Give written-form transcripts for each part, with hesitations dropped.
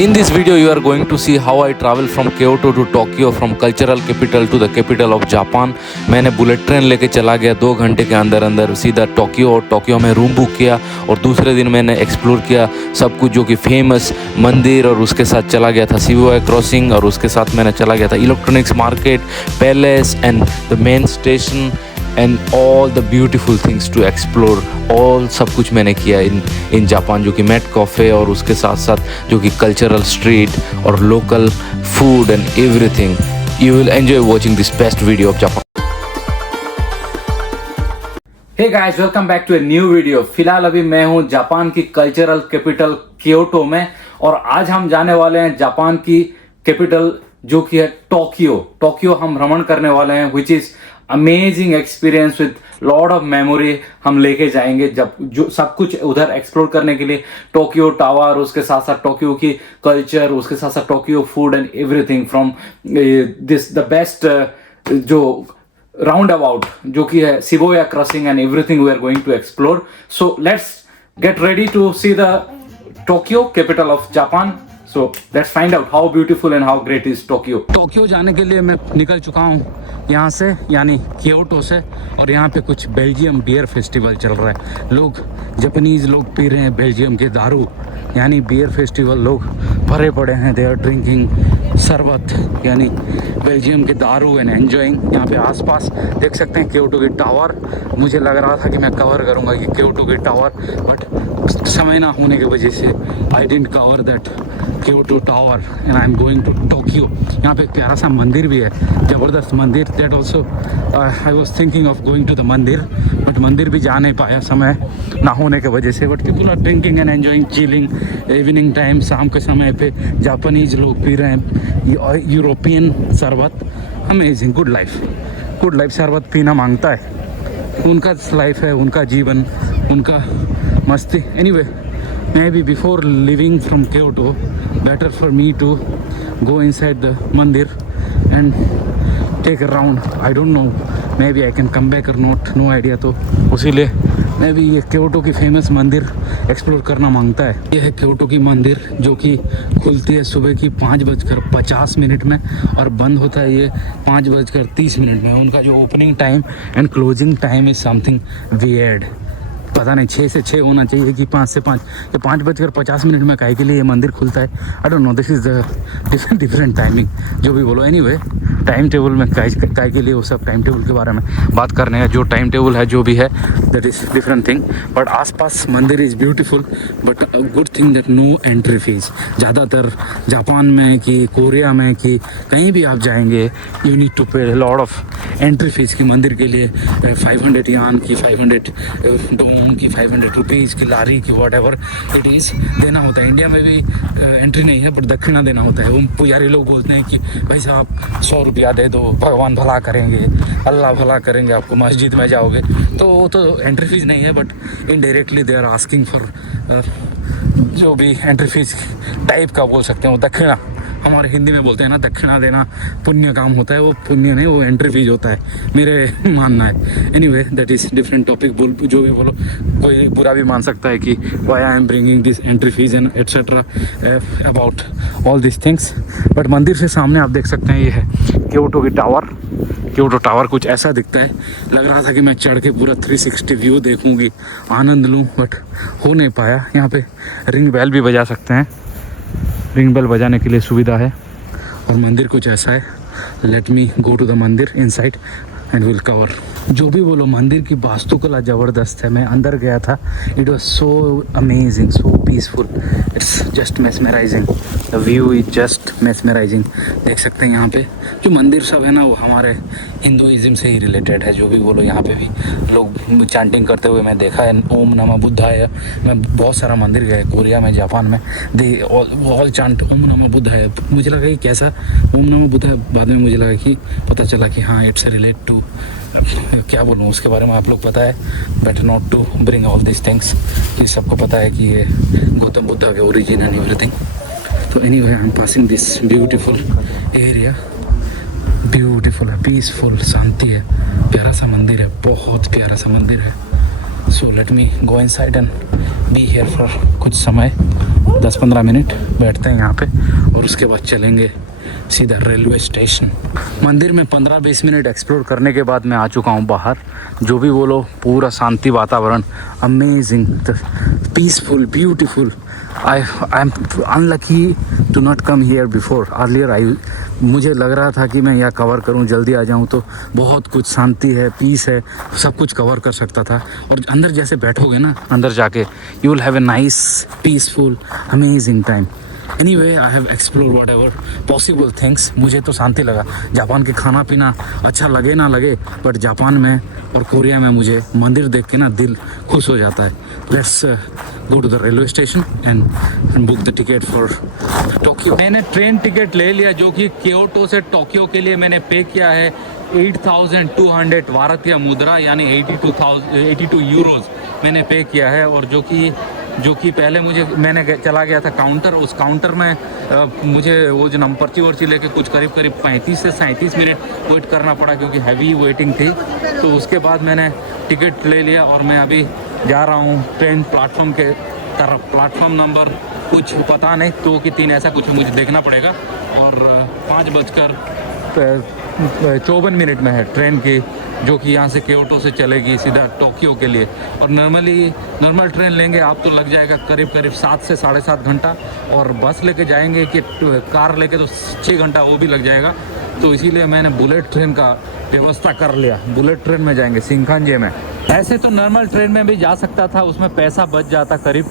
In this video, you are going to see how I travel from Kyoto to Tokyo, from cultural capital to the capital of Japan. मैंने bullet train लेके चला गया 2 घंटे के अंदर अंदर सीधा टोक्यो, और टोक्यो में रूम बुक किया और दूसरे दिन मैंने एक्सप्लोर किया सब कुछ जो कि फेमस मंदिर, और उसके साथ चला गया था शिबुया क्रॉसिंग, और उसके साथ मैंने चला गया था electronics market, palace and the main station and all the beautiful things to explore. All सब कुछ मैंने किया इन जापान, जो कि मेट कॉफ़े और उसके साथ साथ जो कि कल्चरल स्ट्रीट और local food and everything. You will enjoy watching this best video of Japan. Hey guys, welcome back to a new video. फिलहाल अभी मैं हूं जापान की कल्चरल कैपिटल क्योटो में, और आज हम जाने वाले हैं जापान की कैपिटल जो कि है टोक्यो। टोक्यो हम भ्रमण करने वाले हैं, which is amazing experience with lot of memory हम लेके जाएंगे जब जो सब कुछ उधर एक्सप्लोर करने के लिए। टोक्यो टावर, उसके साथ साथ टोक्यो की कल्चर, उसके साथ साथ Tokyo food and everything from this the best जो राउंड अबाउट जो कि है Shibuya crossing and everything we are going to explore. So let's get ready to see the Tokyo capital of Japan. So let's find out how beautiful and how great is Tokyo. Tokyo जाने के लिए मैं निकल चुका हूँ यहाँ से, यानी क्योटो से, और यहाँ पे कुछ बेल्जियम बियर फेस्टिवल चल रहा है। लोग जापानीज लोग पी रहे हैं बेल्जियम के दारू, यानी बियर फेस्टिवल। लोग भरे पड़े हैं, दे आर ड्रिंकिंग शरबत यानी बेल्जियम के दारू एंड एन्जॉइंग। यहाँ पे आसपास देख सकते हैं क्योटो की टावर। मुझे लग रहा था कि मैं कवर करूँगा कि क्योटो की टावर, बट समय ना होने की वजह से I didn't cover that Kyoto tower and I am going to Tokyo. यहाँ पे एक प्यारा सा मंदिर भी है, ज़बरदस्त मंदिर। That also I was thinking of going to the mandir, but मंदिर भी जा नहीं पाया समय ना होने की वजह से। But people are drinking and enjoying, chilling. Evening time, शाम के समय पे जापानीज लोग पी रहे हैं यूरोपियन शरबत। Amazing, good life. Good life शरबत पीना मांगता है, उनका लाइफ है, उनका जीवन, उनका मस्ती। Anyway, maybe before leaving from Kyoto, better for me to go inside the mandir and take a round. I don't know, maybe I can come back or not, no idea। तो उसीलिए मैं भी ये Kyoto की famous मंदिर explore करना मांगता है। ये है क्योटो की मंदिर जो कि खुलती है सुबह की 5:50 में, और बंद होता है ये 5:30 में। उनका जो opening time and closing time is something weird. पता नहीं 6 से 6 होना चाहिए कि 5 से 5 या 5:50 में काहे के लिए ये मंदिर खुलता है। आई don't no, this is the different timing, जो भी बोलो। एनीवे, टाइम टेबल में काहे के लिए, वो सब टाइम टेबल के बारे में बात करने हैं। जो टाइम टेबल है जो भी है, that is different thing. But आसपास mandir is beautiful, but good thing that no entry fee. ज़्यादातर जापान में कि कोरिया में कि कहीं भी आप जाएंगे, you need to pay lot of entry fee की। मंदिर के लिए 500 यान की, 500 डोम की, 500 रुपीज़ की, लारी की, वॉट एवर इट इज़ देना होता है। इंडिया में भी एंट्री नहीं है, बट दक्षिणा देना होता है। वो पुजारी लोग बोलते हैं कि भाई साहब 100 रुपया दे दो, भगवान भला करेंगे, अल्लाह भला करेंगे, आपको मस्जिद में जाओगे। तो वो तो एंट्री फीस नहीं है, but indirectly they are asking for जो भी एंट्री फीस टाइप का बोल सकते हैं, वो दक्षिणा। हमारे हिंदी में बोलते हैं ना, दक्षिणा देना पुण्य काम होता है। वो पुण्य नहीं, वो एंट्री फीस होता है, मेरे मानना है। Anyway, that is different topic. बोल जो भी बोलो, कोई बुरा भी मान सकता है कि why I am bringing this entry fee and etcetera about all this things. But मंदिर से सामने आप देख सकते हैं, ये है क्योटो की टावर। क्योटो टावर कुछ ऐसा दिखता है। लग रहा था कि मैं चढ़ के पूरा 360 व्यू देखूंगी, आनंद लूँ, बट हो नहीं पाया। यहाँ पे रिंग बेल भी बजा सकते हैं, रिंग बेल बजाने के लिए सुविधा है। और मंदिर कुछ ऐसा है। Let me go to the mandir inside and will cover. जो भी बोलो, मंदिर की वास्तुकला ज़बरदस्त है। मैं अंदर गया था, it was so amazing, so peaceful, it's just mesmerising. The view is just mesmerising. देख सकते हैं यहाँ पे जो मंदिर सब है ना, वो हमारे हिंदुइज्म से ही रिलेटेड है। जो भी बोलो, यहाँ पे भी लोग चैंटिंग करते हुए मैं देखा है, ओम नमः बुद्धाय। मैं बहुत सारा मंदिर गया, कोरिया में, जापान में, दे ऑल चांट ओम नमः बुद्धाय। मुझे लगा कि कैसा ओम नमः बुद्धाय, बाद में मुझे लगा कि पता चला कि हाँ, इट्स रिलेट टू, क्या बोलूँ उसके बारे में, आप लोग पता है। Better not to bring all this things, कि सबको पता है कि ये गौतम बुद्धा के ओरिजिन एंड एवरीथिंग। तो anyway, I am passing this beautiful area. Beautiful है, पीसफुल, शांति है, प्यारा सा मंदिर है, बहुत प्यारा सा मंदिर है। सो let me go inside and be here for कुछ समय 10-15 मिनट बैठते हैं यहाँ पे और उसके बाद चलेंगे सीधा रेलवे स्टेशन। मंदिर में 15-20 मिनट एक्सप्लोर करने के बाद मैं आ चुका हूँ बाहर। जो भी बोलो, पूरा शांति वातावरण, amazing, peaceful, beautiful. I am unlucky to not come here before earlier. मुझे लग रहा था कि मैं यहाँ कवर करूँ, जल्दी आ जाऊँ तो बहुत कुछ शांति है, पीस है, सब कुछ कवर कर सकता था। और अंदर जैसे बैठोगे ना, अंदर जाके you will have a nice peaceful amazing time. Anyway, I have explore what ever possible things. मुझे तो शांति लगा। जापान के खाना पीना अच्छा लगे ना लगे, बट जापान में और कोरिया में मुझे मंदिर देख के ना दिल खुश हो जाता है। Let's go to the railway station and book the ticket for Tokyo. मैंने ट्रेन टिकट ले लिया, जो कि क्योटो से टोक्यो के लिए मैंने पे किया है 8,200 भारतीय मुद्रा, यानी 82 यूरोज़ मैंने पे किया है। और जो कि पहले मैंने चला गया था काउंटर, उस काउंटर में मुझे वो जो पर्ची वर्ची लेके कुछ करीब 35 से 37 मिनट वेट करना पड़ा, क्योंकि हैवी वेटिंग थी। तो उसके बाद मैंने टिकट ले लिया और मैं अभी जा रहा हूँ ट्रेन प्लेटफॉर्म के तरफ। प्लेटफॉर्म नंबर कुछ पता नहीं, 2 कि 3 ऐसा कुछ मुझे देखना पड़ेगा। और 5:54 में है ट्रेन की, जो कि यहाँ से क्योटो से चलेगी सीधा टोक्यो के लिए। और नॉर्मल ट्रेन लेंगे आप तो लग जाएगा करीब 7 से 7.5 घंटा, और बस लेके जाएंगे कि कार लेके तो 6 घंटा वो भी लग जाएगा। तो इसीलिए मैंने बुलेट ट्रेन का व्यवस्था कर लिया। बुलेट ट्रेन में जाएंगे शिंकानजे में। ऐसे तो नॉर्मल ट्रेन में भी जा सकता था, उसमें पैसा बच जाता, करीब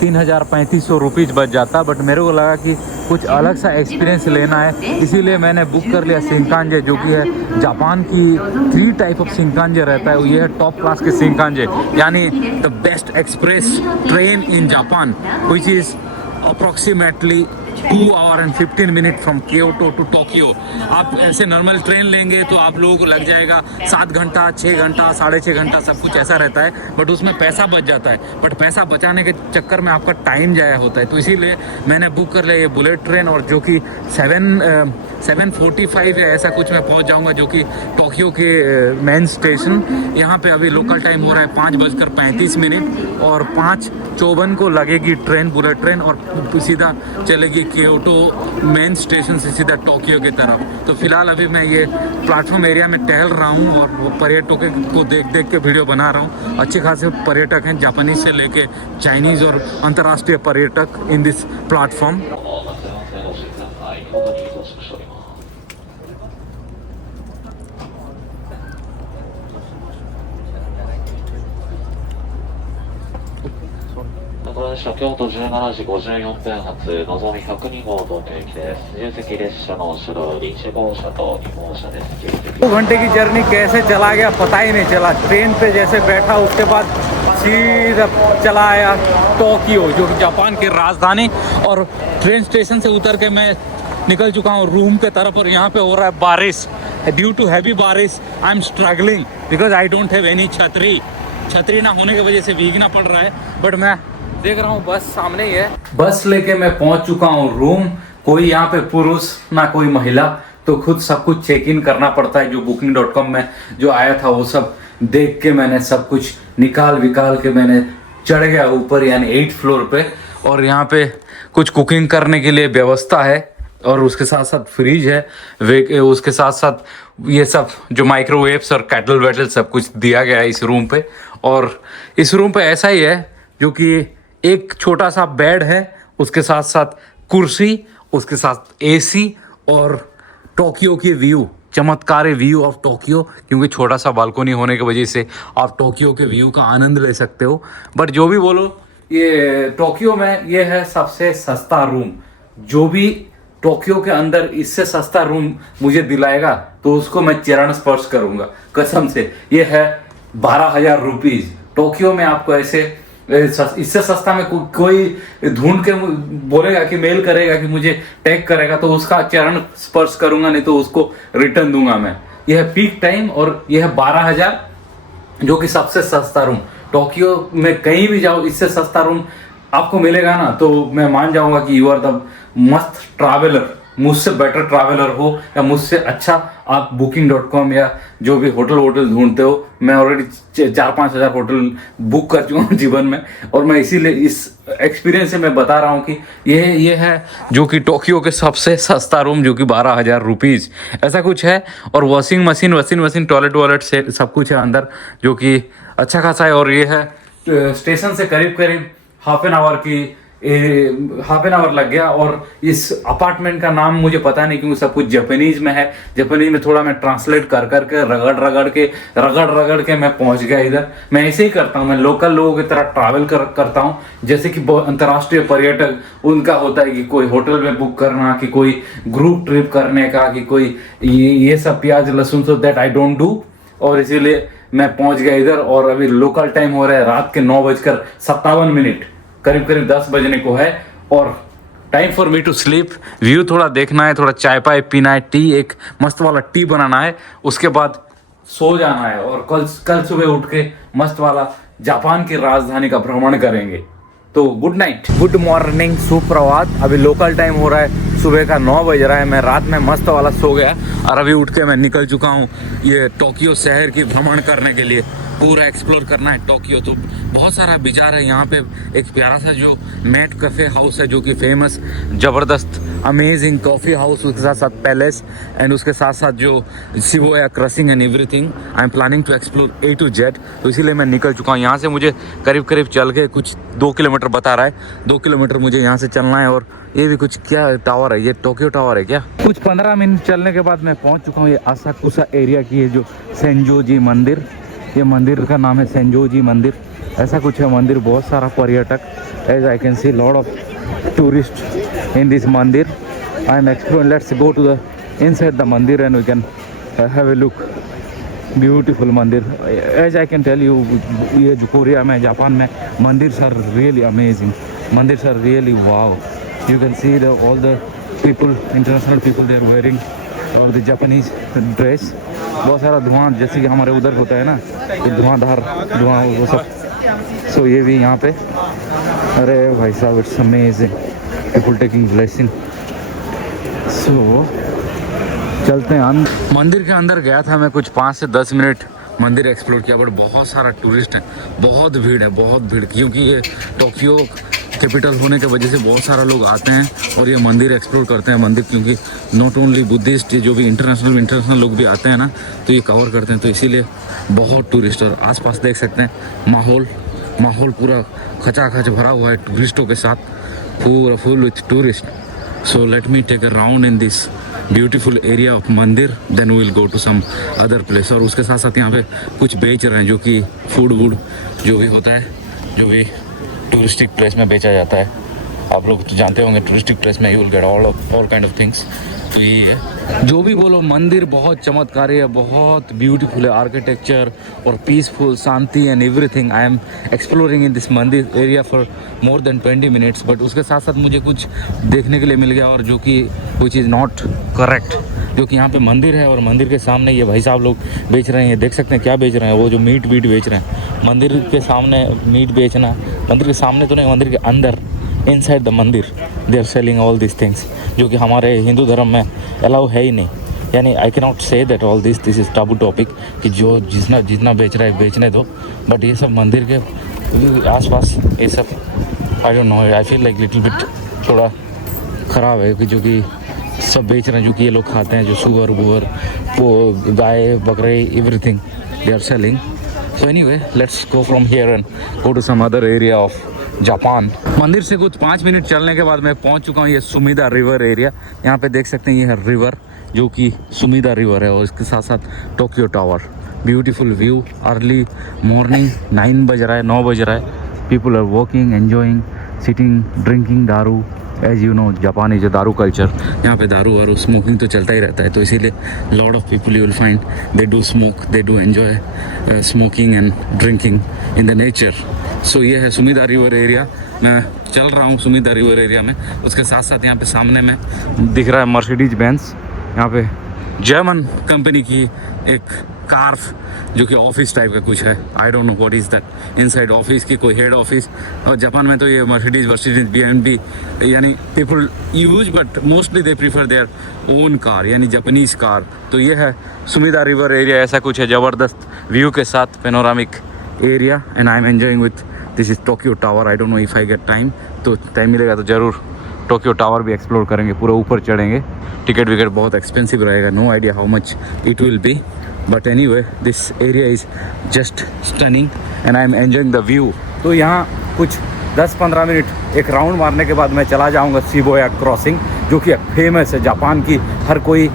3,000-3,500 रुपीज़ बच जाता, बट मेरे को लगा कि कुछ अलग सा एक्सपीरियंस लेना है, इसीलिए मैंने बुक कर लिया शिंकानजे, जो कि है जापान की 3 टाइप ऑफ शिंकानजे रहता है। ये है टॉप क्लास के शिंकानजे, यानी the best express train in Japan, which is approximately 2 hours and 15 minutes from Kyoto to Tokyo. आप ऐसे नॉर्मल ट्रेन लेंगे तो आप लोगों को लग जाएगा 7 घंटा, 6 घंटा, 6.5 घंटा, सब कुछ ऐसा रहता है, बट उसमें पैसा बच जाता है। बट पैसा बचाने के चक्कर में आपका टाइम जाया होता है, तो इसीलिए मैंने बुक कर लिया ये बुलेट ट्रेन। और जो कि 7:45 या ऐसा कुछ में पहुंच जाऊंगा, जो कि टोक्यो के मेन स्टेशन। यहाँ पे अभी लोकल टाइम हो रहा है 5:35 और 5:54 को लगेगी ट्रेन, बुलेट ट्रेन, और सीधा चलेगी क्योटो मेन स्टेशन से सीधा टोक्यो की तरफ। तो फिलहाल अभी मैं ये प्लेटफॉर्म एरिया में टहल रहा हूँ और वो पर्यटकों को देख के वीडियो बना रहा हूँ। अच्छे खासे पर्यटक हैं, जापानीज से लेके चाइनीज़ और अंतर्राष्ट्रीय पर्यटक इन दिस प्लेटफॉर्म।京都17時54分発のぞみ102号到着駅です。自由席列車の後ろ1号車と2号車です。 2 घंटे की जर्नी कैसे चला गया पता ही नहीं चला। ट्रेन पे जैसे बैठा, उसके बाद सीधा चला आया टोक्यो, जो कि जापान की राजधानी। और ट्रेन स्टेशन से उतर के मैं निकल चुका हूँ रूम के तरफ, और यहाँ पे हो रहा है बारिश। ड्यू टू हैवी बारिश I am struggling because I don't have any छतरी ना होने की वजह से भीगना पड़ रहा है। बट मैं देख रहा हूँ बस सामने ही है। बस लेके मैं पहुंच चुका हूँ रूम। कोई यहाँ पे पुरुष ना कोई महिला, तो खुद सब कुछ चेक इन करना पड़ता है। जो booking.com में जो आया था वो सब देख के मैंने सब कुछ निकाल के मैंने चढ़ गया ऊपर, यानी 8th फ्लोर पे। और यहाँ पे कुछ कुकिंग करने के लिए व्यवस्था है, और उसके साथ साथ फ्रिज है, उसके साथ साथ ये सब जो माइक्रोवेव्स और कैटल वेटल सब कुछ दिया गया है इस रूम पे। और इस रूम पे ऐसा ही है, जो कि एक छोटा सा बेड है, उसके साथ साथ कुर्सी, उसके साथ एसी, और टोक्यो की व्यू, चमत्कारी व्यू ऑफ टोक्यो, क्योंकि छोटा सा बालकोनी होने की वजह से आप टोक्यो के व्यू का आनंद ले सकते हो। बट जो भी बोलो, ये टोक्यो में ये है सबसे सस्ता रूम। जो भी टोक्यो के अंदर इससे सस्ता रूम मुझे दिलाएगा तो उसको मैं चरण स्पर्श करूंगा कसम से। ये है 12,000 रुपीज। टोक्यो में आपको ऐसे इससे सस्ता में कोई ढूंढ के बोलेगा कि मेल करेगा कि मुझे टैग करेगा, तो उसका चरण स्पर्श करूंगा, नहीं तो उसको रिटर्न दूंगा मैं। यह है पीक टाइम, और यह है 12,000, जो कि सबसे सस्ता रूम। टोक्यो में कहीं भी जाओ, इससे सस्ता रूम आपको मिलेगा ना, तो मैं मान जाऊंगा कि यू आर द मस्त ट्रैवलर, मुझसे बेटर ट्रैवलर हो, या मुझसे अच्छा आप booking.com या जो भी होटल ढूंढते हो मैं ऑलरेडी 4-5 हज़ार होटल बुक कर चुका हूँ जीवन में, और मैं इसीलिए इस एक्सपीरियंस से मैं बता रहा हूँ कि ये है जो कि टोक्यो के सबसे सस्ता रूम, जो कि 12,000 रुपीज़ ऐसा कुछ है। और वॉशिंग मशीन टॉयलेट वॉलेट से सब कुछ है अंदर, जो कि अच्छा खासा है। और ये है स्टेशन से करीब करीब हाफ एन आवर लग गया। और इस अपार्टमेंट का नाम मुझे पता नहीं, क्योंकि सब कुछ जापानीज में है। जापानीज में थोड़ा मैं ट्रांसलेट कर करके रगड़ के मैं पहुंच गया इधर। मैं ऐसे ही करता हूँ, मैं लोकल लोगों की तरह ट्रैवल करता हूँ, जैसे कि अंतर्राष्ट्रीय पर्यटक उनका होता है कि कोई होटल में बुक करना, कि कोई ग्रुप ट्रिप करने का, कि कोई ये सब प्याज लहसुन, so that I don't do. और इसीलिए मैं पहुंच गया इधर। और अभी लोकल टाइम हो रहा है रात के 9:57, करीब करीब 10 बजने को है। और time for me to sleep. View थोड़ा देखना है, थोड़ा चाय पाय पीना है, टी एक मस्त वाला टी बनाना है, उसके बाद सो जाना है। और कल सुबह उठ के मस्त वाला जापान की राजधानी का भ्रमण करेंगे। तो गुड नाइट, गुड मॉर्निंग, सुप्रभात। अभी लोकल टाइम हो रहा है सुबह का 9 बज रहा है। मैं रात में मस्त वाला सो गया और अभी उठ के मैं निकल चुका हूँ ये टोक्यो शहर की भ्रमण करने के लिए। पूरा एक्सप्लोर करना है टोक्यो। तो बहुत सारा विचार है यहाँ पे। एक प्यारा सा जो मैट कैफे हाउस है, जो कि फेमस ज़बरदस्त अमेजिंग कॉफ़ी हाउस, उसके साथ साथ पैलेस, एंड उसके साथ साथ जो Shibuya crossing and everything. I am planning to explore A to Z। तो इसीलिए मैं निकल चुका हूँ यहाँ से। मुझे करीब करीब चल के कुछ 2 किलोमीटर बता रहा है, 2 किलोमीटर मुझे यहाँ से चलना है। और ये भी कुछ क्या टावर है, ये टोक्यो टावर है क्या? कुछ 15 मिनट चलने के बाद मैं पहुँच चुका हूँ ये असाकुसा एरिया की, ये जो सेंजोजी मंदिर, ये मंदिर का नाम है सेंजोजी मंदिर, ऐसा कुछ है मंदिर। बहुत सारा पर्यटक, as I can see lot of tourist in this mandir. I am exploring, let's go to the inside the mandir and we can have a look. Beautiful mandir, as I can tell you, ये जो कोरिया में, Japan में mandir are really amazing, mandir are really wow. You can see the all the people, international people, they are wearing और the Japanese dress. बहुत सारा धुआं, जैसे कि हमारे उधर होता है ना, तो धुआंधार धुआं वो सब। सो ये भी यहाँ पे, अरे भाई साहब, it's amazing, people taking blessing. So चलते हैं मंदिर के अंदर। गया था मैं कुछ 5 से 10 मिनट मंदिर एक्सप्लोर किया, बट बहुत सारा टूरिस्ट है, बहुत भीड़ है, बहुत भीड़, क्योंकि ये टोक्यो कैपिटल होने की वजह से बहुत सारा लोग आते हैं और ये मंदिर एक्सप्लोर करते हैं। मंदिर, क्योंकि नॉट ओनली बुद्धिस्ट, जो भी इंटरनेशनल लोग भी आते हैं ना, तो ये कवर करते हैं, तो इसीलिए बहुत टूरिस्ट। और आसपास देख सकते हैं माहौल पूरा खचाखच भरा हुआ है टूरिस्टों के साथ, पूरा full with tourist. So let me take a round in this beautiful area of mandir, then we will go to some other place. और उसके साथ साथ यहाँ पे कुछ बेच रहे हैं, जो कि फूड वूड जो भी होता है, जो भी टूरिस्टिक प्लेस में बेचा जाता है। आप लोग तो जानते होंगे, टूरिस्टिक प्लेस में you will get all kind of things. तो ये है, जो भी बोलो, मंदिर बहुत चमत्कारी है, बहुत ब्यूटीफुल है, आर्किटेक्चर और पीसफुल, शांति and everything. I am exploring in this mandir area for more than 20 minutes. But उसके साथ साथ मुझे कुछ देखने के लिए मिल गया, और जो कि विच इज़ नॉट करेक्ट। जो कि यहाँ पे मंदिर है और मंदिर के सामने ये भाई साहब लोग बेच रहे हैं, देख सकते हैं क्या बेच रहे हैं, वो जो मीट बेच रहे हैं। मंदिर के सामने मीट बेचना, मंदिर के सामने तो नहीं, मंदिर के अंदर, inside the mandir they are selling all this things, जो कि हमारे हिंदू धर्म में अलाउ है ही नहीं। यानी I can not say that all this is Abu topic, कि जो जितना बेच रहा है बेचने दो। बट ये सब मंदिर के आसपास ये सब, आई don't no, I feel like little bit थोड़ा ख़राब है, कि जो कि सब बेच रहे हैं, जो कि ये लोग खाते हैं, जो सुअर वुअर, गाय बकरे, everything they are selling. So anyway, let's go from here and go to some other area of Japan. मंदिर से कुछ 5 मिनट चलने के बाद मैं पहुंच चुका हूं ये सुमिदा रिवर एरिया। यहाँ पे देख सकते हैं ये है रिवर, जो कि सुमिदा रिवर है, और इसके साथ साथ Tokyo tower. Beautiful view, early morning, 9 बज रहा है, 9 बज रहा है। People are walking, enjoying, sitting, drinking daru. As you know, Japan is a daru culture. यहाँ पे दारू और स्मोकिंग तो चलता ही रहता है, तो इसीलिए lot of people you will find they do smoke, they do enjoy smoking and drinking in the nature. So ये है सुमिदा रिवर एरिया। मैं चल रहा हूँ सुमिदा रिवर एरिया में। उसके साथ साथ यहाँ पे सामने में दिख रहा है मर्सिडीज बेंज। यहाँ पे जर्मन कंपनी की एक स्कार्फ जो कि ऑफिस टाइप का कुछ है, आई don't know what is that, inside office की कोई हेड ऑफिस। और जापान में तो ये मर्सिडीज BMW यानी people use, but mostly they prefer their own car यानी जापानीज कार। तो ये है सुमिदा रिवर एरिया, ऐसा कुछ है ज़बरदस्त व्यू के साथ, panoramic area, and I am enjoying with this is Tokyo tower. I don't know if I get time, तो टाइम मिलेगा तो ज़रूर टोक्यो टावर भी एक्सप्लोर करेंगे, पूरा ऊपर चढ़ेंगे। टिकट विकेट बहुत एक्सपेंसिव रहेगा, no idea how much it will be, but anyway this area is just stunning and I am enjoying the view. तो यहाँ कुछ 10-15 मिनट एक राउंड मारने के बाद मैं चला जाऊँगा शिबुया क्रॉसिंग, जो कि फेमस है जापान की। हर कोई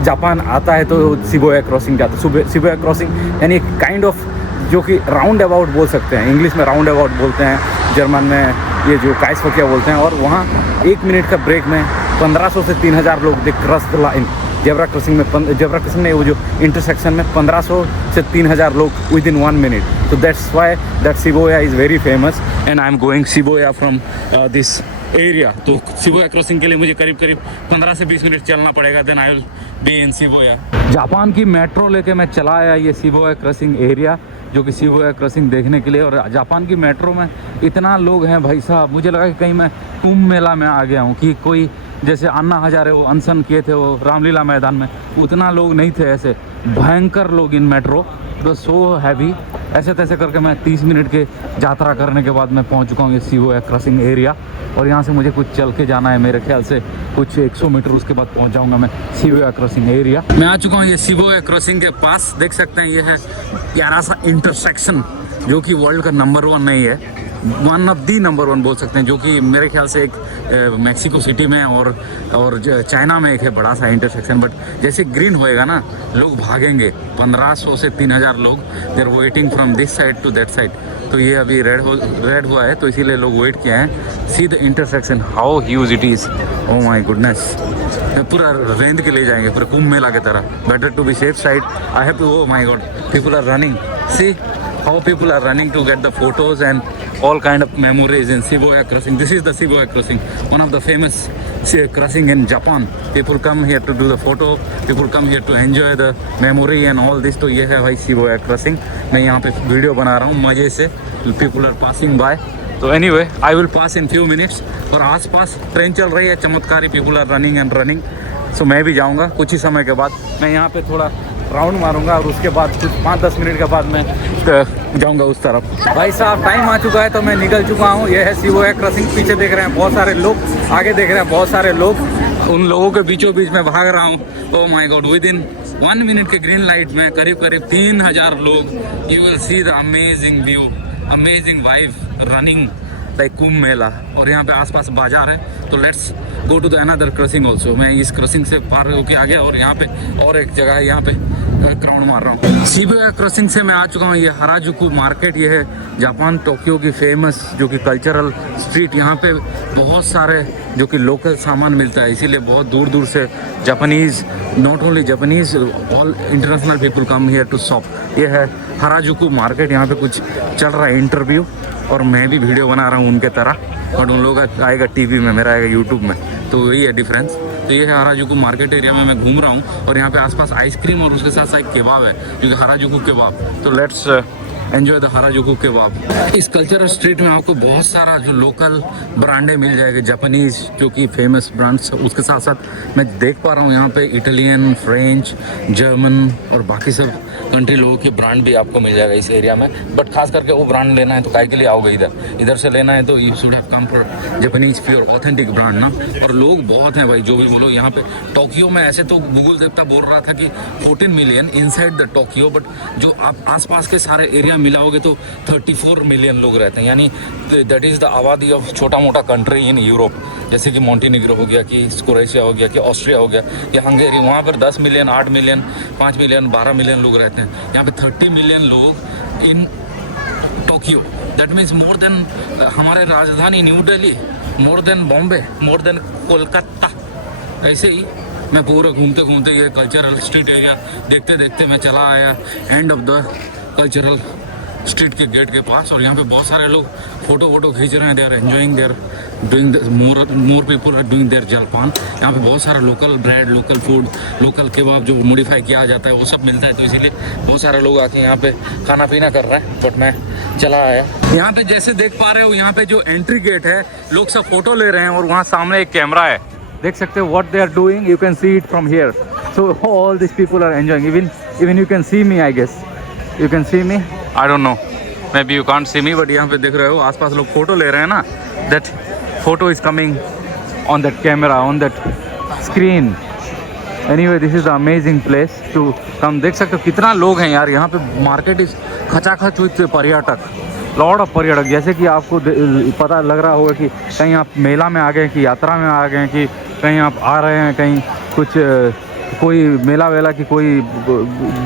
जापान आता है तो शिबुया क्रॉसिंग जाता है। शिबुया क्रॉसिंग यानी काइंड ऑफ जो कि राउंड अबाउट बोल सकते हैं, इंग्लिश में राउंड अबाउट बोलते हैं, जर्मन में ये जो काइसवर्किया बोलते हैं। और वहाँ 1 मिनट का ब्रेक में 1500 से 3000 लोग they cross the line. Zebra crossing में वो जो इंटरसेक्शन में 1500 से 3000 लोग विद इन 1 मिनट। तो that's why that Shibuya is very famous and I am going Shibuya from this area. तो शिबुया क्रॉसिंग के लिए मुझे करीब 15 से 20 मिनट चलना पड़ेगा, then I will be in Shibuya. Japan की मेट्रो लेके मैं चला आया ये शिबुया क्रॉसिंग एरिया, जो कि शिबुया क्रॉसिंग देखने के लिए। और जापान की मेट्रो में इतना लोग हैं भाई साहब, मुझे लगा कि कहीं मैं कुंभ मेला में आ गया हूँ, कि कोई जैसे अन्ना हजारे वो अनशन किए थे वो रामलीला मैदान में, उतना लोग नहीं थे, ऐसे भयंकर लोग इन मेट्रो, तो सो हैवी। ऐसे तैसे करके मैं 30 मिनट के यात्रा करने के बाद मैं पहुंच चुका हूँ ये शिबुया क्रॉसिंग एरिया। और यहाँ से मुझे कुछ चल के जाना है, मेरे ख्याल से कुछ 100 मीटर, उसके बाद पहुँच जाऊँगा मैं शिबुया क्रॉसिंग एरिया। मैं आ चुका हूँ ये शिबुया क्रॉसिंग के पास, देख सकते हैं ये है प्यारा सा इंटरसेक्शन, जो कि वर्ल्ड का नंबर 1 नहीं है, वन ऑफ दी नंबर 1 बोल सकते हैं, जो कि मेरे ख्याल से एक मैक्सिको सिटी में और चाइना में एक है बड़ा सा इंटरसेक्शन। बट जैसे ग्रीन होएगा ना, लोग भागेंगे, 1500 से 3000 लोग they are waiting from this side to that side. तो ये अभी रेड हुआ है, तो इसीलिए लोग वेट किए हैं। See the intersection, how huge it is, oh my goodness. पूरा रेंद के ले जाएंगे, पूरा कुंभ मेला की तरह। Better to be safe side, I have to, oh my god, people are running, see how people are running to get the photos and all kind of memories in Shibuya crossing. This is the Shibuya crossing, one of the famous crossing in Japan. People come here to do the photo, people come here to enjoy the memory and all this. तो ये है भाई Shibuya crossing। मैं यहाँ पे video बना रहा हूँ मज़े से, people are passing by। तो anyway, I will pass in few minutes। और आसपास ट्रेन चल रही है चमत्कारी, people are running and running। सो मैं भी जाऊँगा कुछ ही समय के बाद, मैं यहाँ पे थोड़ा राउंड मारूंगा और उसके बाद कुछ 5-10 मिनट के बाद मैं जाऊंगा उस तरफ। भाई साहब टाइम आ चुका है, तो मैं निकल चुका हूँ। ये है शिबुया क्रॉसिंग, पीछे देख रहे हैं बहुत सारे लोग, आगे देख रहे हैं बहुत सारे लोग, उन लोगों के बीचों बीच में भाग रहा हूँ। Oh my god, within 1 minute के ग्रीन लाइट में करीब 3000 लोग। You will see the amazing view, amazing vibe, running like Kumbh Mela. और यहाँ पे आसपास बाजार है, तो let's go to the another crossing also. मैं इस क्रॉसिंग से पार होके आ गया और यहाँ पे और एक जगह है, यहाँ पे राउंड मार रहा हूँ। शिबुया क्रॉसिंग से मैं आ चुका हूँ ये हराजुकु मार्केट। ये है जापान टोक्यो की फेमस जो कि कल्चरल स्ट्रीट। यहाँ पे बहुत सारे जो कि लोकल सामान मिलता है, इसीलिए बहुत दूर दूर से Japanese, not only Japanese, all international people come here to shop. ये है हराजुकु मार्केट। यहाँ पे कुछ चल रहा है इंटरव्यू, और मैं भी वीडियो बना रहा हूँ उनके तरह, बट उन लोगों का आएगा टीवी में, मेरा आएगा यूट्यूब में, तो वही है डिफरेंस। तो ये है हराजुकु मार्केट एरिया में मैं घूम रहा हूँ, और यहाँ पे आसपास आइसक्रीम और उसके साथ साथ केबाब है, क्योंकि हराजुकु केबाब। तो लेट्स एंजॉय द हराजुकु केबाब। इस कल्चरल स्ट्रीट में आपको बहुत सारा जो लोकल ब्रांडें मिल जाएंगे, जापानीज़ जो कि फेमस ब्रांड्स। उसके साथ साथ मैं देख पा रहा हूँ यहाँ पे इटालियन, फ्रेंच, जर्मन और बाकी सब कंट्री लोगों के ब्रांड भी आपको मिल जाएगा इस एरिया में। बट खास करके वो ब्रांड लेना है तो काय के लिए आओगे इधर से लेना है तो you should have come for Japanese pure authentic brand ना। और लोग बहुत हैं भाई, जो भी बोलो यहाँ पे टोक्यो में। ऐसे तो गूगल देवता बोल रहा था कि 14 million inside the Tokyo, but जो आप आसपास के सारे एरिया मिलाओगे तो 34 मिलियन लोग रहते हैं, यानी दैट इज़ द आबादी ऑफ छोटा मोटा कंट्री इन यूरोप, जैसे कि मोंटेनिग्रो हो गया, कि क्रोएशिया हो गया, कि ऑस्ट्रिया हो गया, कि हंगेरी। वहाँ पर 10 मिलियन, 8 मिलियन, 5 मिलियन, 12 मिलियन लोग रहते हैं। यहाँ पे 30 मिलियन लोग in Tokyo, that means more than हमारे राजधानी new Delhi, more than Bombay, more than Kolkata. ऐसे ही मैं पूरा घूमते घूमते ये कल्चरल स्ट्रीट एरिया देखते देखते मैं चला आया end of the cultural street के गेट के पास। और यहाँ पे बहुत सारे लोग फोटो खींच रहे हैं। They are enjoying their doing more people are doing their jalpan. यहाँ पे बहुत सारा local bread, local food, local kebab जो मॉडिफाई किया जाता है वो सब मिलता है, तो इसीलिए बहुत सारे लोग आके यहाँ पे खाना पीना कर रहा है। बट मैं चला आया यहाँ पे। जैसे देख पा रहे हो यहाँ पे जो एंट्री गेट है, लोग सब फोटो ले रहे हैं और वहाँ सामने एक कैमरा है, देख सकते हो what they are doing, you can see it from here. So all this people are enjoying, even you can see me, I guess you can see me, I don't know, maybe you can't see me, but यहाँ पे देख रहे हो आसपास लोग photo ले रहे हैं ना, that photo is coming on that camera, on that screen. Anyway this is the amazing place to come. देख सकते हो कितना लोग हैं यार यहाँ पे। मार्केट इज खचाखच विद पर्यटक, लॉट ऑफ पर्यटक। जैसे कि आपको पता लग रहा होगा कि कहीं आप मेला में आ गए, कि यात्रा में आ गए, कि कहीं आप आ रहे हैं, कहीं कुछ कोई मेला वेला की कोई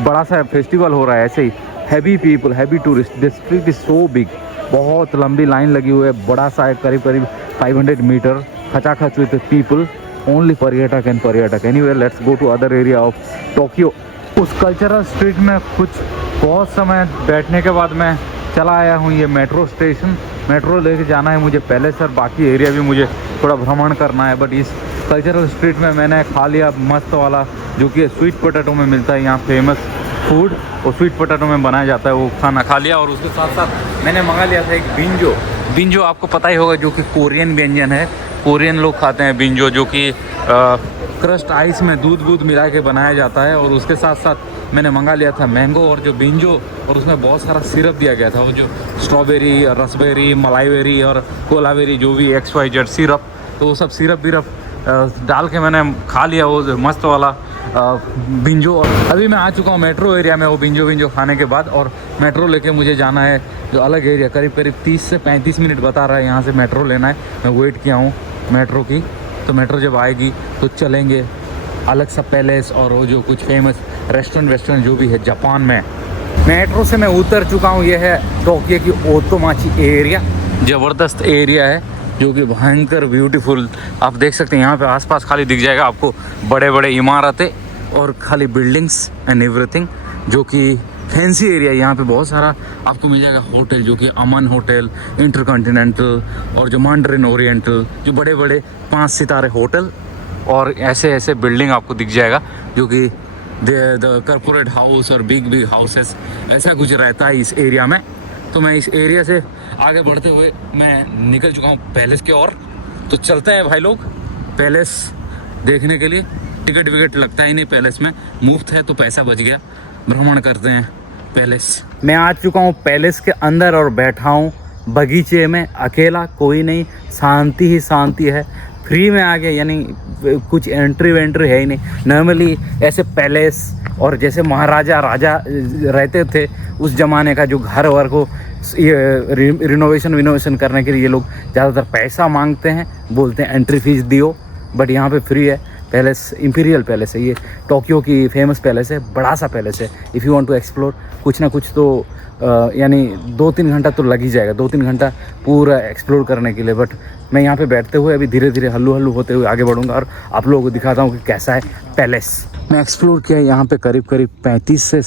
बड़ा सा फेस्टिवल हो रहा है, ऐसे ही heavy people, heavy tourist. The street is so big, बहुत लंबी लाइन लगी हुई है, बड़ा सा है, करीब 500 मीटर, खचाखच विद पीपल, ओनली पर्यटक एंड पर्यटक। Anyway let's go to other area of Tokyo. उस कल्चरल स्ट्रीट में कुछ बहुत समय बैठने के बाद मैं चला आया हूँ ये मेट्रो स्टेशन। मेट्रो लेके जाना है मुझे पहले सर, बाकी एरिया भी मुझे थोड़ा भ्रमण करना है। बट इस कल्चरल स्ट्रीट में मैंने खा लिया मस्त वाला, जो कि स्वीट पोटैटो में मिलता है यहाँ फेमस फूड, और स्वीट पोटैटो में बनाया जाता है, वो खाना खा लिया। और उसके साथ साथ मैंने मंगा लिया था एक बिंजो। बिंजो आपको पता ही होगा, जो कि कोरियन व्यंजन है, कोरियन लोग खाते हैं बिंजो, जो कि क्रस्ट आइस में दूध मिला के बनाया जाता है। और उसके साथ साथ मैंने मंगा लिया था मैंगो और जो बिंजो, और उसमें बहुत सारा सिरप दिया गया था, वो जो स्ट्रॉबेरी, रसबेरी, मलाईबेरी और कोलाबेरी, जो भी XYZ सिरप, तो वो सब सिरप विरप डाल के मैंने खा लिया वो मस्त वाला बिंजो। और अभी मैं आ चुका हूँ मेट्रो एरिया में वो बिंजो खाने के बाद, और मेट्रो लेके मुझे जाना है जो अलग एरिया, करीब 30 से 35 मिनट बता रहा है यहाँ से मेट्रो लेना है। मैं वेट किया हूँ मेट्रो की, तो मेट्रो जब आएगी तो चलेंगे अलग सा पैलेस और वो जो कुछ फेमस रेस्टोरेंट जो भी है जापान में। मेट्रो से मैं उतर चुका हूँ। ये है टोक्यो की ओतोमाची एरिया, ज़बरदस्त एरिया है, जो कि भयंकर ब्यूटीफुल। आप देख सकते हैं यहाँ पे आसपास खाली दिख जाएगा आपको बड़े इमारतें और खाली बिल्डिंग्स एंड एवरीथिंग, जो कि फैंसी एरिया। यहाँ पे बहुत सारा आपको मिल जाएगा होटल, जो कि अमन होटल, इंटरकॉन्टिनेंटल और जो मांडरिन ओरिएंटल, जो बड़े 5 सितारे होटल और ऐसे बिल्डिंग आपको दिख जाएगा, जो कि द कॉर्पोरेट हाउस और बिग हाउसेस, ऐसा कुछ रहता है इस एरिया में। तो मैं इस एरिया से आगे बढ़ते हुए मैं निकल चुका हूँ पैलेस की ओर। तो चलते हैं भाई लोग पैलेस देखने के लिए। टिकट विकट लगता ही नहीं पैलेस में, मुफ्त है तो पैसा बच गया। भ्रमण करते हैं पैलेस। मैं आ चुका हूँ पैलेस के अंदर और बैठा हूँ बगीचे में, अकेला, कोई नहीं, शांति ही शांति है। फ्री में आ गया, यानी कुछ एंट्री वेंट्री है ही नहीं। नॉर्मली ऐसे पैलेस और जैसे महाराजा राजा रहते थे उस ज़माने का जो घर वर को ये रिनोवेशन करने के लिए ये लोग ज़्यादातर पैसा मांगते हैं, बोलते हैं एंट्री फीस दियो। बट यहाँ पे फ्री है। पैलेस इंपीरियल पैलेस है, ये टोक्यो की फेमस पैलेस है, बड़ा सा पैलेस है। If you want to explore, कुछ ना कुछ तो यानी 2-3 घंटा तो लग ही जाएगा, 2-3 घंटा पूरा एक्सप्लोर करने के लिए। बट मैं यहाँ पे बैठते हुए अभी धीरे धीरे हल्लू होते हुए आगे बढ़ूँगा और आप लोगों को दिखाता हूँ कि कैसा है पैलेस। मैं एक्सप्लोर किया यहाँ पे करीब 35 से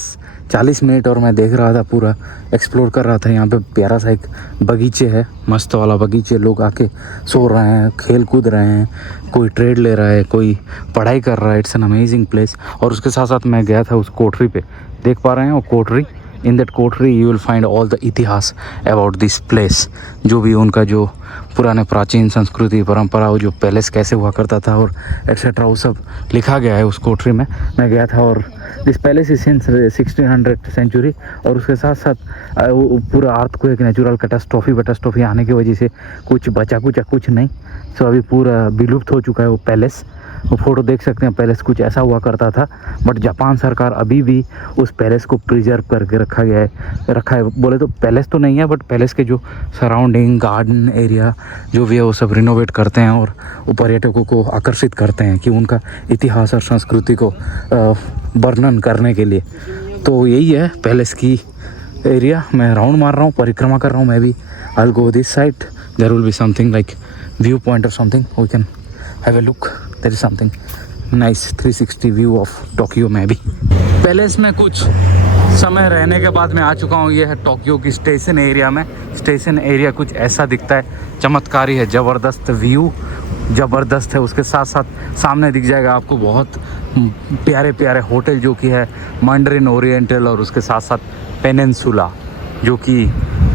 40 मिनट, और मैं देख रहा था, पूरा एक्सप्लोर कर रहा था। यहाँ पे प्यारा सा एक बगीचे है, मस्त वाला बगीचे। लोग आके सो रहे हैं, खेल कूद रहे हैं, कोई ट्रेड ले रहा है, कोई पढ़ाई कर रहा है। It's an amazing place. और उसके साथ साथ मैं गया था उस कोठरी पे, देख पा रहे हैं वो कोठरी। इन दैट कोठरी you will find all the इतिहास अबाउट दिस प्लेस, जो भी उनका जो पुराने प्राचीन संस्कृति परंपरा, वो जो पैलेस कैसे हुआ करता था और एक्सेट्रा, वो सब लिखा गया है उस कोठरी में। मैं गया था और this palace is in 1600 century. और उसके साथ साथ पूरा अर्थक्वेक, नेचुरल कैटास्ट्रॉफी आने की वजह से कुछ बचा कुछ नहीं। सो अभी पूरा विलुप्त हो चुका है वो पैलेस। वो फोटो देख सकते हैं, पैलेस कुछ ऐसा हुआ करता था। बट जापान सरकार अभी भी उस पैलेस को प्रिजर्व करके रखा है। बोले तो पैलेस तो नहीं है, बट पैलेस के जो सराउंडिंग गार्डन एरिया जो भी है वो सब रिनोवेट करते हैं और वो पर्यटकों को आकर्षित करते हैं कि उनका इतिहास और संस्कृति को वर्णन करने के लिए। तो यही है पैलेस की एरिया। मैं राउंड मार रहा हूँ, परिक्रमा कर रहा हूँ मैं भी। I will go this side, there will be something like view point और something, we can have a look. There is something nice 360 view of Tokyo में भी। पैलेस में कुछ समय रहने के बाद मैं आ चुका हूँ। ये है टोक्यो की स्टेशन एरिया में। स्टेशन एरिया कुछ ऐसा दिखता है, चमत्कारी है, ज़बरदस्त व्यू ज़बरदस्त है। उसके साथ साथ सामने दिख जाएगा आपको बहुत प्यारे प्यारे होटल जो कि है मैंडरिन ओरिएंटल, और उसके साथ साथ पेनिनसुला जो कि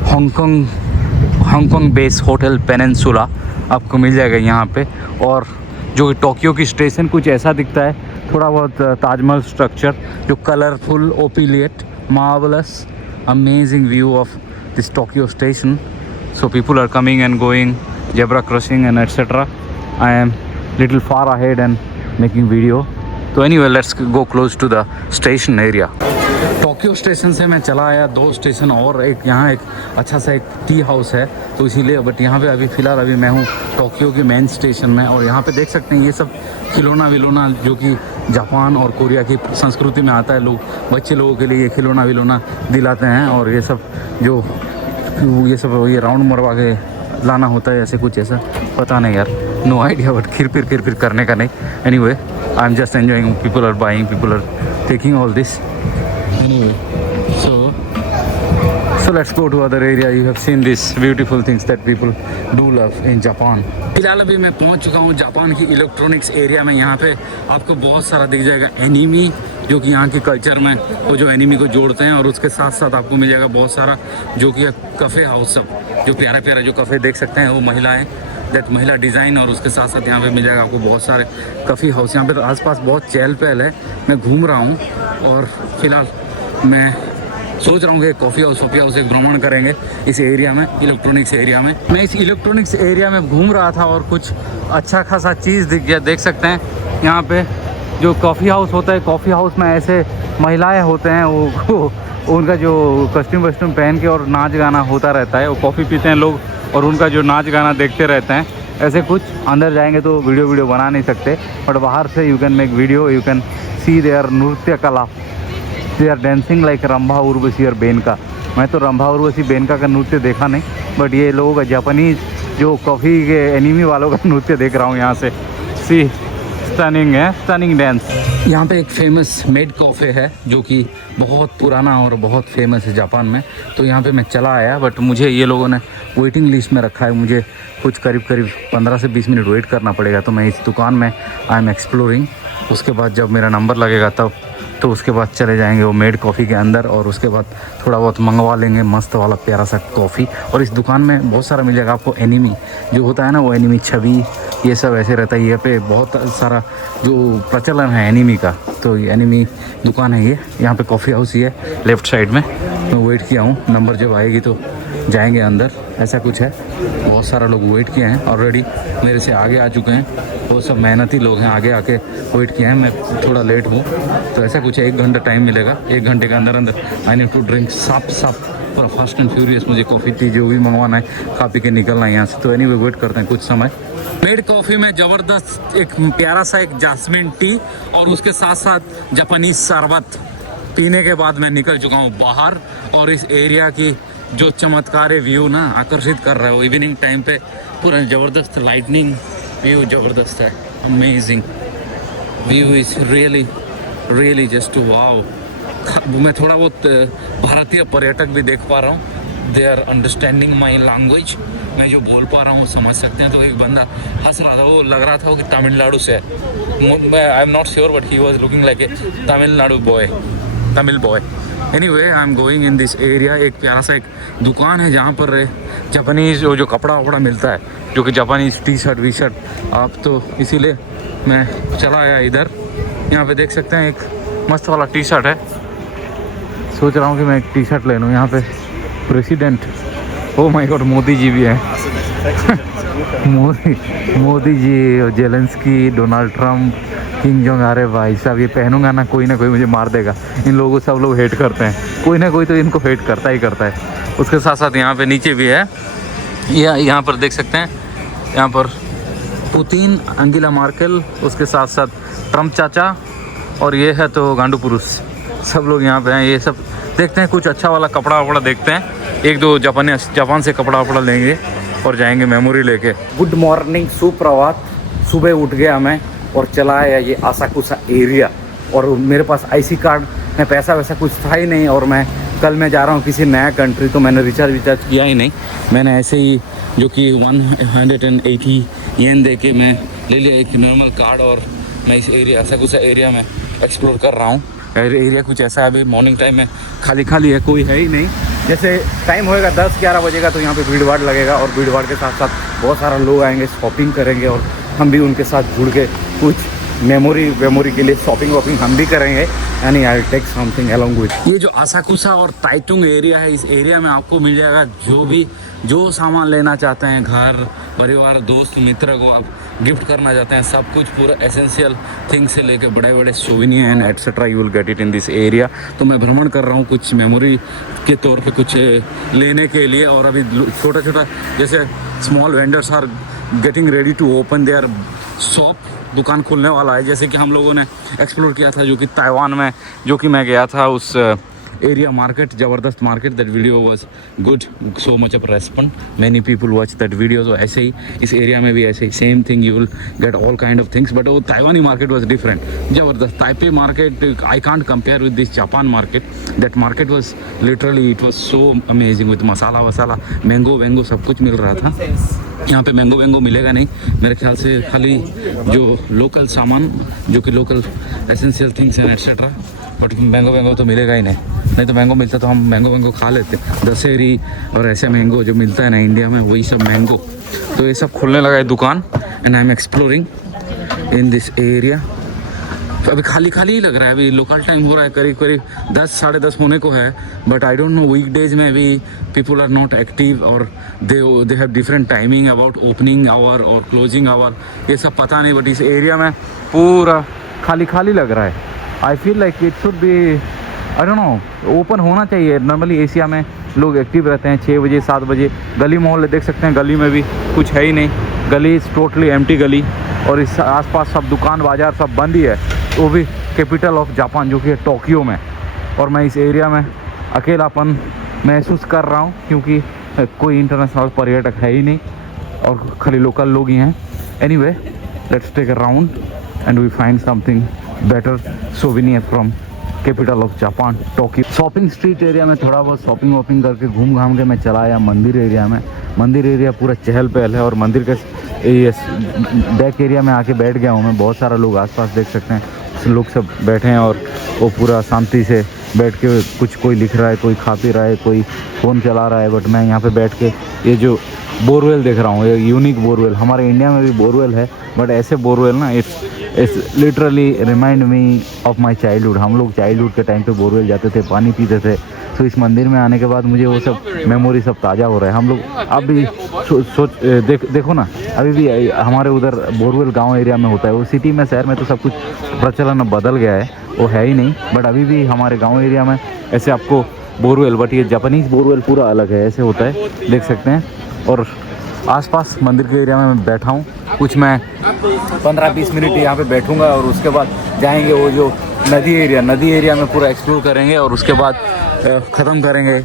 हांगकांग बेस होटल पेनिनसुला आपको मिल जाएगा यहाँ पे। और जो टोक्यो की स्टेशन कुछ ऐसा दिखता है, थोड़ा बहुत ताजमहल स्ट्रक्चर जो कलरफुल ओपिलिएट marvellous amazing view of this Tokyo station. So people are coming and going, zebra crossing and etc. I am little far ahead and making video. So anyway, let's go close to the station area. Tokyo station से मैं चला आया 2 station और, एक यहाँ एक अच्छा सा एक टी हाउस है तो इसीलिए, बट यहाँ पे अभी फ़िलहाल अभी मैं हूँ टोक्यो के मेन स्टेशन में। और यहाँ पे देख सकते हैं ये सब खिलौना विलौना जो कि जापान और कोरिया की संस्कृति में आता है। लोग बच्चे लोगों के लिए खिलौना विलौना दिलाते हैं, और ये सब जो ये राउंड मरवा के लाना होता है, ऐसे कुछ ऐसा पता नहीं यार, नो आइडिया, बट खिर फिर करने का नहीं। Anyway I am just enjoying, people are buying, people are taking all this. Anyway so let's go to other area. You have seen these beautiful things that people do love in Japan. फिलहाल अभी मैं पहुंच चुका हूं Japan की electronics area में। यहाँ पे आपको बहुत सारा दिख जाएगा एनिमी जो कि यहाँ के कल्चर में वो जो एनिमी को जोड़ते हैं, और उसके साथ साथ आपको मिल जाएगा बहुत सारा जो कि कफ़े हाउस, सब जो प्यारे प्यारे जो कफ़े देख सकते हैं वो महिलाएँ, दैट महिला डिज़ाइन। और उसके साथ साथ यहाँ पे मिल जाएगा आपको बहुत सारे कॉफ़ी हाउस। यहाँ पे तो आसपास बहुत चहल पहल है। मैं घूम रहा हूँ और फिलहाल मैं सोच रहा हूँ कि कॉफ़ी हाउस एक भ्रमण करेंगे इस एरिया में, इलेक्ट्रॉनिक्स एरिया में। मैं इस इलेक्ट्रॉनिक्स एरिया में घूम रहा था और कुछ अच्छा खासा चीज़ दिख गया। देख सकते हैं यहाँ पे जो कॉफ़ी हाउस होता है, कॉफ़ी हाउस में ऐसे महिलाएं होते हैं, वो उनका जो कस्ट्यूम वस्ट्यूम पहन के और नाच गाना होता रहता है। वो कॉफ़ी पीते हैं लोग और उनका जो नाच गाना देखते रहते हैं। ऐसे कुछ अंदर जाएंगे तो वीडियो बना नहीं सकते, बट बाहर से you can make video, you can see their नृत्य कला। They are dancing like Rambha Urvashi और बेनका। मैं तो रंभा उर्वशी बेनका का नृत्य देखा नहीं, बट ये लोगों का जापानीज जो कॉफ़ी के एनिमी वालों का नृत्य देख रहा हूँ यहाँ से। सी स्टनिंग है, स्टनिंग डांस। यहाँ पे एक फेमस मेड कॉफ़े है जो कि बहुत पुराना और बहुत फेमस है जापान में। तो यहाँ पे मैं चला आया, बट मुझे ये लोगों ने वेटिंग लिस्ट में रखा है। मुझे कुछ करीब 15 से 20 मिनट वेट करना पड़ेगा। तो मैं इस दुकान में आई एम एक्सप्लोरिंग। उसके बाद जब मेरा नंबर लगेगा तब तो उसके बाद चले जाएंगे वो मेड कॉफ़ी के अंदर, और उसके बाद थोड़ा बहुत मंगवा लेंगे मस्त वाला प्यारा सा कॉफ़ी। और इस दुकान में बहुत सारा मिल जाएगा आपको एनिमी जो होता है ना, वो एनिमी छवि ये सब ऐसे रहता है। यहाँ पे बहुत सारा जो प्रचलन है एनिमी का, तो ये एनिमी दुकान है ये। यहाँ पे कॉफ़ी हाउस ही है लेफ़्ट साइड में। मैं वेट किया हूँ, नंबर जब आएगी तो जाएंगे अंदर, ऐसा कुछ है। बहुत सारा लोग वेट किए हैं ऑलरेडी, मेरे से आगे आ चुके हैं। वो सब मेहनती लोग हैं, आगे आके वेट किए हैं। मैं थोड़ा लेट हूँ, तो ऐसा कुछ है, 1 घंटा टाइम मिलेगा। 1 घंटे के अंदर आई नीड टू ड्रिंक साफ पूरा फास्ट एंड फ्यूरियस। मुझे कॉफ़ी टी जो भी मंगवाना है, खा पी के निकलना है यहाँ से। तो एनीवे वेट करते हैं कुछ समय। मेड कॉफ़ी में ज़बरदस्त एक प्यारा सा एक जास्मिन टी और उसके साथ साथ जापानीज शरबत पीने के बाद मैं निकल चुका हूँ बाहर। और इस एरिया की जो चमत्कारी व्यू ना आकर्षित कर रहा है, वो इवनिंग टाइम पे पूरा ज़बरदस्त लाइटनिंग व्यू ज़बरदस्त है। Amazing view is really just वाव। मैं थोड़ा बहुत भारतीय पर्यटक भी देख पा रहा हूँ। They are understanding my language. मैं जो बोल पा रहा हूँ वो समझ सकते हैं। तो एक बंदा हंस रहा था, वो लग रहा था वो कि तमिलनाडु से है। मैं I am not sure, but he was looking like a Tamil boy. Anyway I am going in this area. एक प्यारा सा एक दुकान है जहाँ पर जापानीज़ जो कपड़ा वपड़ा मिलता है, जो कि Japanese T shirt V shirt आप, तो इसीलिए मैं चला आया इधर। यहाँ पे देख सकते हैं एक मस्त वाला टी शर्ट है। सोच रहा हूँ कि मैं एक टी शर्ट ले लूँ। यहाँ पे president, oh my god, Modi ji भी हैं। Modi ji, Zelenskyy, Donald Trump, King Jong. अरे भाई साहब, ये पहनूंगा ना कोई मुझे मार देगा। इन लोगों को सब लोग हेट करते हैं, कोई ना कोई तो इनको हेट करता ही करता है। उसके साथ साथ यहाँ पे नीचे भी है, यहाँ पर देख सकते हैं, यहाँ पर पुतिन, अंगिला मार्केल, उसके साथ साथ ट्रम्प चाचा, और ये है तो गांडू पुरुष, सब लोग यहाँ पे हैं। ये सब देखते हैं, कुछ अच्छा वाला कपड़ा वपड़ा देखते हैं। 1-2 जापान से कपड़ा वपड़ा लेंगे और जाएंगे मेमोरी लेके। गुड मॉर्निंग, सुप्रभात। सुबह उठ गया मैं और चला आया ये आसाकुसा एरिया। और मेरे पास आईसी कार्ड मैं पैसा वैसा कुछ था ही नहीं, और मैं कल मैं जा रहा हूँ किसी नया कंट्री, तो मैंने रिचार्ज किया ही नहीं। मैंने ऐसे ही जो कि 180 येन दे के मैं ले लिया एक नॉर्मल कार्ड, और मैं इस एरिया ऐसा कुछ एरिया में एक्सप्लोर कर रहा हूँ। एरिया कुछ ऐसा है, अभी मॉर्निंग टाइम में खाली खाली है, कोई है ही नहीं। जैसे टाइम होएगा 10-11 बजेगा तो यहाँ पे भीड़ भाड़ लगेगा, और भीड़ भाड़ के साथ साथ बहुत सारा लोग आएंगे, शॉपिंग करेंगे, और हम भी उनके साथ जुड़ के कुछ मेमोरी के लिए शॉपिंग वॉपिंग हम भी करेंगे। यानी I take something along with. ये जो आसाकुसा और ताइटुंग एरिया है, इस एरिया में आपको मिल जाएगा जो सामान लेना चाहते हैं, घर परिवार दोस्त मित्र को आप गिफ्ट करना चाहते हैं, सब कुछ पूरा एसेंशियल थिंग्स से लेके बड़े बड़े souvenir and etcetera you will get it in this area. तो मैं भ्रमण कर रहा हूँ कुछ मेमोरी के तौर पे कुछ लेने के लिए, और अभी छोटा छोटा जैसे small vendors are getting ready to open their shop, दुकान खुलने वाला है। जैसे कि हम लोगों ने एक्सप्लोर किया था जो कि ताइवान में, जो कि मैं गया था उस एरिया मार्केट, ज़बरदस्त market. That video was good, so much of respond, many people watch that video. तो ऐसे ही इस एरिया में भी ऐसे ही same thing, you will get all kind of things, but वो ताइवानी मार्केट वाज डिफरेंट, ज़बरदस्त। Taipei market I can't compare with this Japan market. That market was literally it was so amazing, with masala वसाला, mango वैंगो सब कुछ मिल रहा था। यहाँ पे मैंगो वैंगो मिलेगा नहीं मेरे ख्याल से, खाली जो लोकल सामान जो कि local essential things and etcetera, but mango वैंगो तो मिलेगा ही नहीं तो मैंगो मिलता तो हम मैंगो वैंगो खा लेते। दशहरी और ऐसे मैंगो जो मिलता है ना इंडिया में, वही सब मैंगो। तो ये सब खुलने लगा है दुकान, and I am exploring in this area. तो अभी खाली खाली ही लग रहा है, अभी लोकल टाइम हो रहा है, करीब 10-10:30 होने को है, but I don't know weekdays में भी पीपल आर नॉट एक्टिव, और they have different timing about opening hour और क्लोजिंग आवर, ये सब पता नहीं। बट इस एरिया में पूरा खाली खाली लग रहा है। I feel like it should be, I don't no, open होना चाहिए। नॉर्मली एशिया में लोग एक्टिव रहते हैं 6 बजे 7 बजे। गली मोहल्ले देख सकते हैं, गली में भी कुछ है ही नहीं, गली इज़ टोटली एम्प्टी गली, और इस आसपास सब दुकान बाजार सब बंद ही है। वो भी कैपिटल ऑफ जापान जो कि है टोक्यो में, और मैं इस एरिया में अकेलापन महसूस कर रहा हूँ क्योंकि कोई इंटरनेशनल पर्यटक है ही नहीं, और खाली लोकल लोग ही हैं। Anyway, let's take a round and we find something better souvenir from capital of Japan Tokyo. Shopping street area में थोड़ा बहुत शॉपिंग वॉपिंग करके घूम घाम के मैं चला आया मंदिर एरिया में। मंदिर एरिया पूरा चहल पहल है, और मंदिर के बैक एरिया में आके बैठ गया हूँ मैं। बहुत सारा लोग आसपास देख सकते हैं, लोग सब बैठे हैं, और वो पूरा शांति से बैठ के कुछ कोई लिख रहा है, कोई खा पी रहा है, कोई फ़ोन चला रहा है। बट मैं यहाँ पे बैठ के ये जो बोरवेल देख रहा हूँ, ये यूनिक बोरवेल, हमारे इंडिया में भी बोरवेल है, बट ऐसे बोरवेल ना it's literally remind me of my childhood. हम लोग चाइल्डहुड के टाइम पे बोरवेल जाते थे, पानी पीते थे। तो इस मंदिर में आने के बाद मुझे वो सब मेमोरी सब ताज़ा हो रहा है। हम लोग अब भी देखो ना, अभी भी हमारे उधर बोरवेल गांव एरिया में होता है। वो सिटी में शहर में तो सब कुछ प्रचलन बदल गया है, वो है ही नहीं, बट अभी भी हमारे गांव एरिया में ऐसे आपको बोरवेल, बट ये जापानीज़ बोरवेल पूरा अलग है, ऐसे होता है, देख सकते हैं। और आसपास मंदिर के एरिया में मैं बैठा हूँ, कुछ मैं 15-20 मिनट यहाँ पे बैठूँगा, और उसके बाद जाएंगे वो जो नदी एरिया में पूरा एक्सप्लोर करेंगे, और उसके बाद ख़त्म करेंगे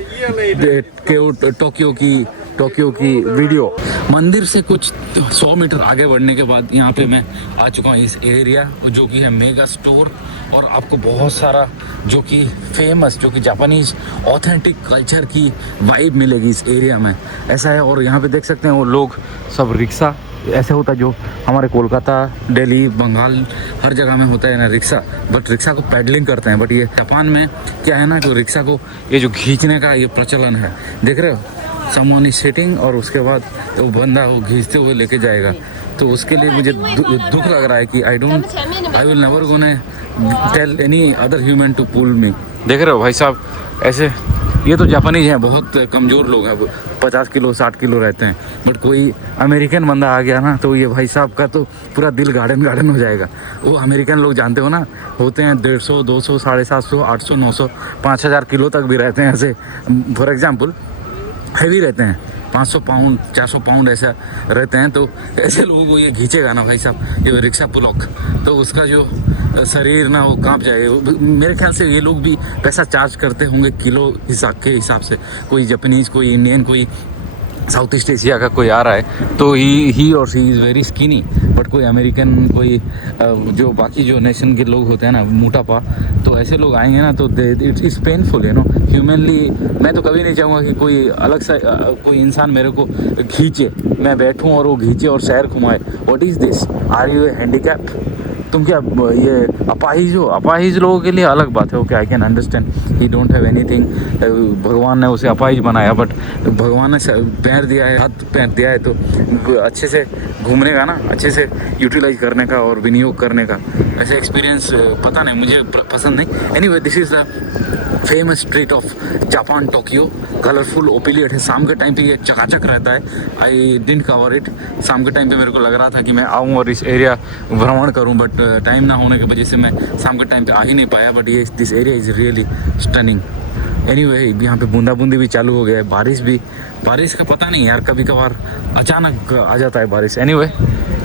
टोक्यो की वीडियो। मंदिर से कुछ 100 मीटर आगे बढ़ने के बाद यहाँ पे मैं आ चुका हूँ इस एरिया, जो कि है मेगा स्टोर, और आपको बहुत सारा जो कि फेमस, जो कि जापानीज़ ऑथेंटिक कल्चर की वाइब मिलेगी इस एरिया में, ऐसा है। और यहाँ पे देख सकते हैं वो लोग सब रिक्शा, ऐसे होता है जो हमारे कोलकाता, दिल्ली, बंगाल हर जगह में होता है ना रिक्शा, बट रिक्शा को पैडलिंग करते हैं। बट ये जापान में क्या है ना, कि रिक्शा को ये जो खींचने का ये प्रचलन है, देख रहे हो, समवन इज सिटिंग, और उसके बाद वो बंदा वो खींचते हुए लेके जाएगा। तो उसके लिए मुझे दुख लग रहा है कि I will never gonna tell any other human to pull me. देख रहे हो भाई साहब, ऐसे ये तो जापानीज हैं, बहुत कमज़ोर लोग हैं, 50 किलो 60 किलो रहते हैं। बट कोई अमेरिकन बंदा आ गया ना, तो ये भाई साहब का तो पूरा दिल गार्डन हो जाएगा। वो अमेरिकन लोग जानते हो ना, होते हैं 150, 200, 750, 800, 900, 5000 किलो तक भी रहते हैं। ऐसे फॉर एग्जाम्पल हैवी रहते हैं, 500 पाउंड 400 पाउंड ऐसा रहते हैं। तो ऐसे लोगों को ये खींचेगा ना भाई साहब, ये रिक्शा पुलॉक, तो उसका जो शरीर ना वो कांप जाएगा। मेरे ख्याल से ये लोग भी पैसा चार्ज करते होंगे किलो के हिसाब से। कोई जापानीज़, कोई इंडियन, कोई साउथ ईस्ट एशिया का कोई आ रहा है, तो ही और she is very skinny, but कोई अमेरिकन कोई जो बाकी जो नेशन के लोग होते हैं ना मोटापा, तो ऐसे लोग आएंगे ना तो इट्स इज़ पेनफुल है नो ह्यूमनली। मैं तो कभी नहीं चाहूँगा कि कोई अलग सा कोई इंसान मेरे को खींचे, मैं बैठूँ और वो खींचे और शहर घुमाए। What is this, are you handicap? तुम क्या ये अपाहिज हो? अपाहिज लोगों के लिए अलग बात है, okay I can understand, he don't have anything, भगवान ने उसे अपाहिज बनाया, बट भगवान ने पैर दिया है, हाथ पैर दिया है, तो अच्छे से घूमने का ना, अच्छे से यूटिलाइज करने का और विनियोग करने का। ऐसे एक्सपीरियंस पता नहीं, मुझे पसंद नहीं। Anyway this is the famous street of Japan Tokyo, colourful ओपिलियट है। शाम के टाइम पे ये चकाचक रहता है। I didn't cover it. शाम के टाइम पे मेरे को लग रहा था कि मैं आऊँ और इस एरिया भ्रमण करूँ, बट टाइम ना होने की वजह से मैं शाम के टाइम पे आ ही नहीं पाया। बट ये this area is really stunning. Anyway यहाँ पे बूंदाबूंदी भी चालू हो गया है, बारिश का पता नहीं यार, कभी कभार अचानक आ जाता है बारिश। Anyway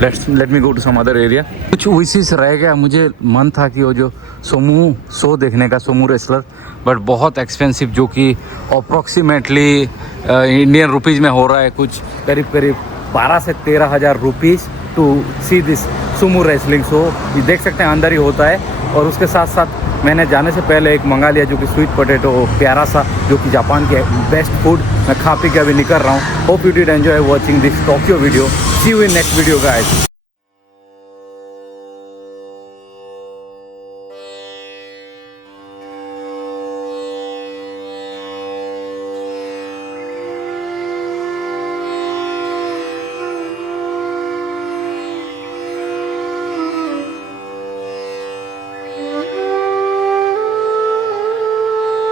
let me go to some other area. कुछ विशेष रह गया, मुझे मन था कि वो जो सोमू शो देखने का, सोमू रेसलर, बट बहुत एक्सपेंसिव, जो कि अप्रॉक्सीमेटली इंडियन रुपीज़ में हो रहा है कुछ करीब 12 से 13 हज़ार rupees to see this sumo wrestling show. ये देख सकते हैं अंदर ही होता है। और उसके साथ साथ मैंने जाने से पहले एक मंगा लिया जो कि स्वीट पोटैटो, प्यारा सा, जो कि जापान के बेस्ट फूड। मैं खा पी के अभी निकल रहा हूँ। Hope you did enjoy watching this Tokyo video. See you in next video guys.